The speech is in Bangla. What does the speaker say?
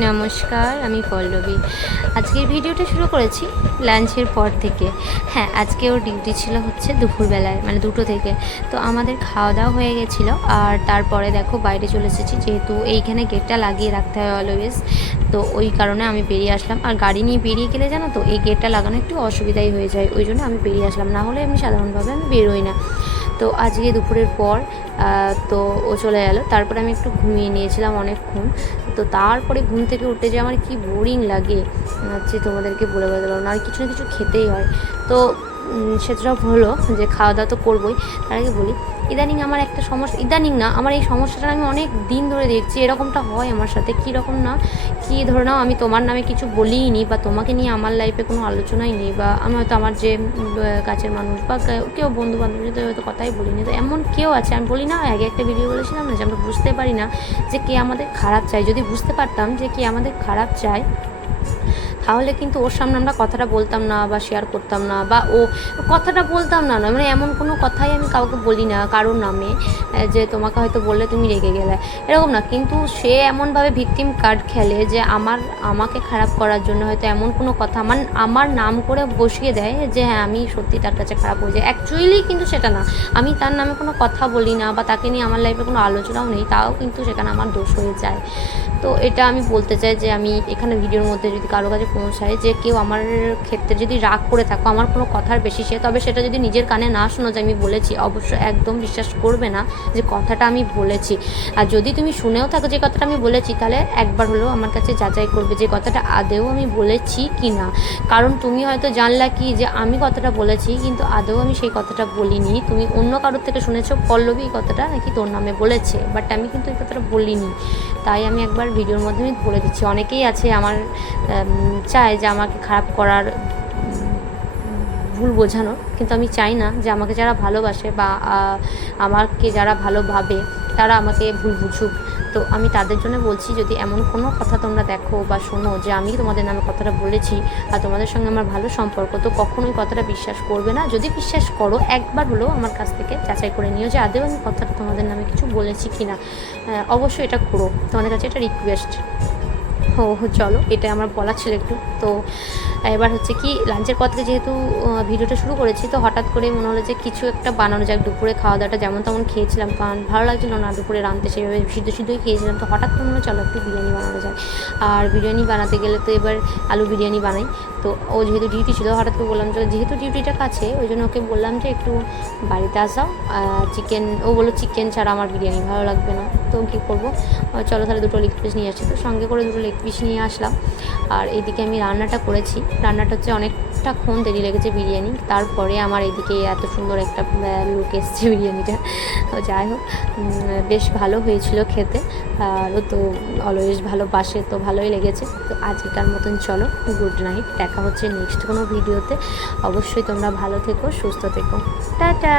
নমস্কার, আমি পল্লবী। আজকের ভিডিওটা শুরু করেছি লাঞ্চের পর থেকে। হ্যাঁ, আজকে ওর ডিউটি ছিল হচ্ছে দুপুরবেলায়, মানে 2টো থেকে। তো আমাদের খাওয়া দাওয়া হয়ে গেছিলো, আর তারপরে দেখো বাইরে চলে এসেছি, যেহেতু এইখানে গেটটা লাগিয়ে রাখতে হয় অলওয়েজ। তো ওই কারণে আমি বেরিয়ে আসলাম, আর গাড়ি নিয়ে বেরিয়ে গেলে জানো তো এই গেটটা লাগানো একটু অসুবিধাই হয়ে যায়, ওই জন্য আমি বেরিয়ে আসলাম, না হলে আমি সাধারণভাবে আমি বেরোই না। তো আজকে দুপুরের পর তো ও চলে গেল, তারপরে আমি একটু ঘুমিয়ে নিয়েছিলাম অনেকক্ষণ। তো তারপরে ঘুম থেকে উঠে যে আমার কি বোরিং লাগে যে তোমাদেরকে বলে বলতে পারবো না, আর কিছু না কিছু খেতেই হয়। তো সেটা হলো যে খাওয়া দাওয়া তো করবোই। তার আগে বলি, ইদানিং আমার একটা সমস্যা, ইদানিং না, আমার এই সমস্যাটা আমি অনেক দিন ধরে দেখছি এরকমটা হয় আমার সাথে। কীরকম না, কি ধরে নাও আমি তোমার নামে কিছু বলিই নি, বা তোমাকে নিয়ে আমার লাইফে কোনো আলোচনাই নেই, বা আমি হয়তো আমার যে কাছের মানুষ বা কেউ বন্ধু বান্ধব হয়তো কথাই বলিনি। তো এমন কেউ আছে, আমি বলি না, আগে একটা ভিডিও বলেছিলাম না যে আমরা বুঝতে পারি না যে কে আমাদের খারাপ চায়। যদি বুঝতে পারতাম যে কে আমাদের খারাপ চায়, তাহলে কিন্তু ওর সামনে আমরা কথাটা বলতাম না, বা শেয়ার করতাম না, বা ও কথাটা বলতাম না, মানে এমন কোনো কথাই আমি কাউকে বলি না কারোর নামে, যে তোমাকে হয়তো বললে তুমি রেগে গেলে, এরকম না। কিন্তু সে এমনভাবে ভিকটিম কার্ড খেলে যে আমাকে খারাপ করার জন্য হয়তো এমন কোনো কথা আমার নাম করে বসিয়ে দেয় যে হ্যাঁ আমি সত্যি তার কাছে খারাপ হয়ে যাই। অ্যাকচুয়ালি কিন্তু সেটা না, আমি তার নামে কোনো কথা বলি না, বা তাকে নিয়ে আমার লাইফে কোনো আলোচনাও নেই, তাও কিন্তু সেখানে আমার দোষ হয়ে যায়। তো এটা আমি বলতে চাই যে আমি এখানে ভিডিওর মধ্যে যদি কারো কাছে পৌঁছায় যে কেউ আমার ক্ষেত্রে যদি রাগ করে থাকো আমার কোনো কথার বেশি, সে তবে সেটা যদি নিজের কানে না শোনো যে আমি বলেছি, অবশ্যই একদম বিশ্বাস করবে না যে কথাটা আমি বলেছি। আর যদি তুমি শুনেও থাকো যে কথাটা আমি বলেছি, তাহলে একবার হলেও আমার কাছে যাচাই করবে যে কথাটা আদৌ আমি বলেছি কি না। কারণ তুমি হয়তো জানলা কি যে আমি কথাটা বলেছি, কিন্তু আদৌ আমি সেই কথাটা বলিনি। তুমি অন্য কারোর থেকে শুনেছো পল্লবী এই কথাটা নাকি তোর নামে বলেছে, বাট আমি কিন্তু এই কথাটা বলিনি। তাই আমি একবার ভিডিওর মাধ্যমে বলে দিচ্ছি। অনেকেই আছে আমার চায় যে আমাকে খারাপ করার, ভুল বোঝানোর, কিন্তু আমি চাই না যে আমাকে যারা ভালোবাসে বা আমাকে যারা ভালোভাবে তারা আমাকে ভুল বুঝুক। তো আমি তাদের জন্য বলছি, যদি এমন কোনো কথা তোমরা দেখো বা শোনো যে আমি তোমাদের নামে কথাটা বলেছি আর তোমাদের সঙ্গে আমার ভালো সম্পর্ক, তো কখনোই কথাটা বিশ্বাস করবে না। যদি বিশ্বাস করো, একবার হলেও আমার কাছ থেকে যাচাই করে নিও যে আদৌ আমি কথাটা তোমাদের নামে কিছু বলেছি কি না। অবশ্যই এটা করো, তোমাদের কাছে এটা রিকোয়েস্ট। ও চলো, এটা আমার বলা ছিল একটু। তো এবার হচ্ছে কি, লাঞ্চের পর থেকে যেহেতু ভিডিওটা শুরু করেছি, তো হঠাৎ করে মনে হলো যে কিছু একটা বানানো যাক। দুপুরে খাওয়া দাওয়াটা যেমন তেমন খেয়েছিলাম, কারণ ভালো লাগছিলো না দুপুরে রাঁধতে, সেভাবে সিদ্ধই খেয়েছিলাম। তো হঠাৎ করে মনে হলো চলো একটু বিরিয়ানি বানানো যায়। আর বিরিয়ানি বানাতে গেলে তো এবার আলু বিরিয়ানি বানাই। তো ও যেহেতু ডিউটি ছিল, হঠাৎ করে বললাম যে যেহেতু ডিউটিটা কাছে, ওই জন্য ওকে বললাম যে একটু বাড়িতে আসাও, চিকেন, ও বললো চিকেন ছাড়া আমার বিরিয়ানি ভালো লাগবে না। তো কী করবো, চলো তাহলে 2টো লেগ পিস নিয়ে আসছি। তো সঙ্গে করে 2টো লেগ পিস নিয়ে আসলাম। আর এইদিকে আমি রান্নাটা করেছি, রান্নাটা হচ্ছে অনেকটাক্ষণ দেরি লেগেছে বিরিয়ানি, তারপরে আমার এইদিকে এত সুন্দর একটা লুক এসছে বিরিয়ানিটা। যাই হোক, বেশ ভালো হয়েছিল খেতে, আরও তো অলওয়েজ ভালোবাসে, তো ভালোই লেগেছে। তো আজকের মতন চলো, গুড নাইট, দেখা হচ্ছে নেক্সট কোনো ভিডিওতে। অবশ্যই তোমরা ভালো থেকো, সুস্থ থেকো, টাটা।